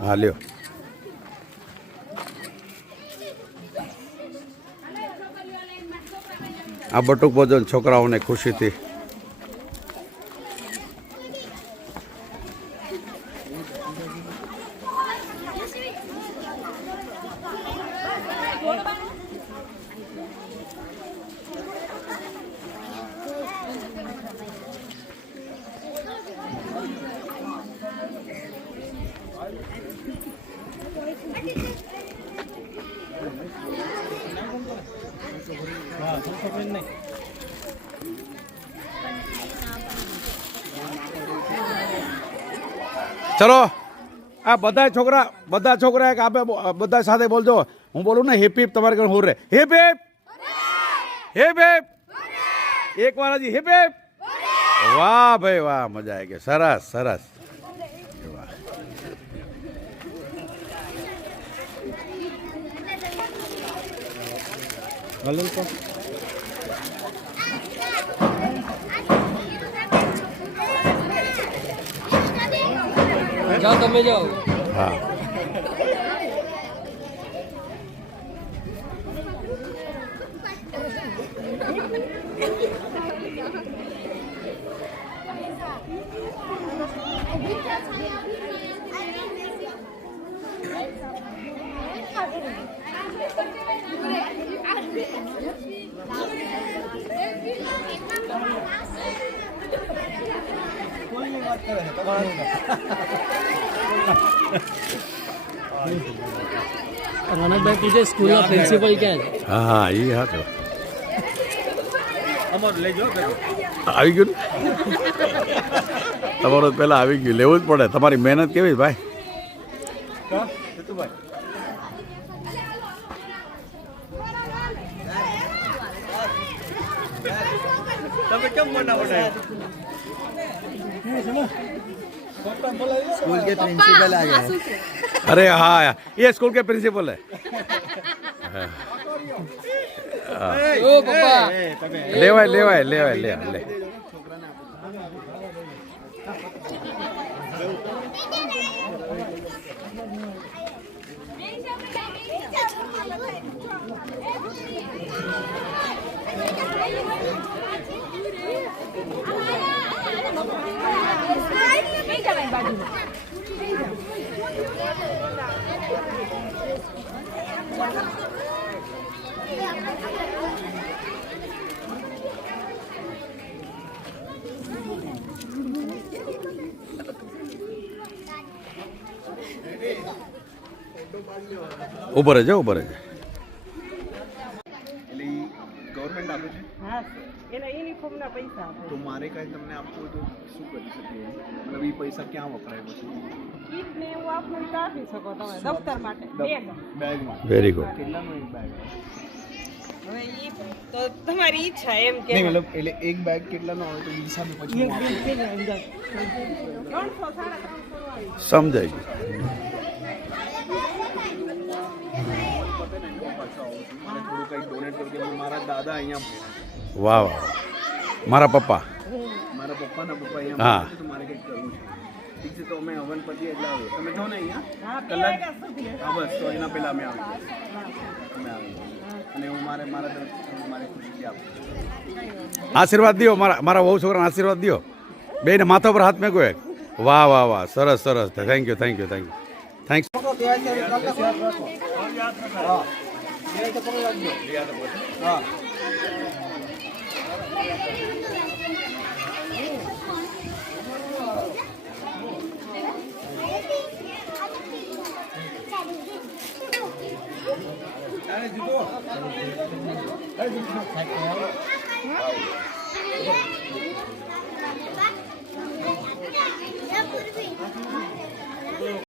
हाँ लियो आ बटुक भोजन छोकराओं ने खुशी थी। चलो आ बधा छोकरा एक आप बधा साथे बोलजो। हूँ बोलूँ ने हिप हिप तमारे घर हो रहे हिप हिप हिप हिप एक बार जी हिप हिप। वाह भाई वाह मजा आई गई सरस सरस। जाओ તમે जाओ। हाँ रौनक भाई तुझे स्कूल का प्रिंसिपल क्या है? हाँ हाँ ये हाँ तो આવી ગયું તમારું પહેલા આવી ગયું લેવું જ પડે તમારી મહેનત કેવી ભાઈ તમે કેમ મોટા બનાવ્યા स्कूल के प्रिंसिपल आ गए। अरे हाँ ये स्कूल के प्रिंसिपल है ओ पापा लेवाय लेवाय लेवाय ले ले ऊपर है ऊपर है ગવર્મેન્ટ આપે છે હા એના યુનિફોર્મના પૈસા આપે તો મારે કાંઈ તમને આપવું હોય તો શું કરી શકીએ મતલબ એ પૈસા ક્યાં વપરાય પછી કીટને એવું આપવું હોય તો આપી શકો તમે દફતર માટે બેગ બેગમાં વેરી ગુડ કેટલાનું એક બેગ હવે ઈ તો તમારી ઈચ્છા એમ કે નહીં મતલબ એટલે એક બેગ કેટલાનો આવે તો એ હિસાબે પછી હું આપું. 300 350 समझाई गई થોડું કંઈક ડોનેટ કરી દે મારા દાદા અહીંયા वाह वाह मारा पप्पा મારા પપ્પાના પપ્પા અહીંયા હા. ભણ્યા છે તો મારે કંઈક કરવું છે ઠીક છે તો અમે હવન પછી એટલે આવીએ તમે જો ને અહીંયા હા કલાક કલાક સુધી હા બસ તો એના પહેલાં અમે આવીએ અમે આવીએ અને હું મારા તરફથી મારી ખુશી આપું आशीर्वाद दियो मारा मारा वहू छोकरा आशीर्वाद दियो बेने माथा पर हाथ में को एक वाह वाह वाह सरस सरस thank you thank you thank you thanks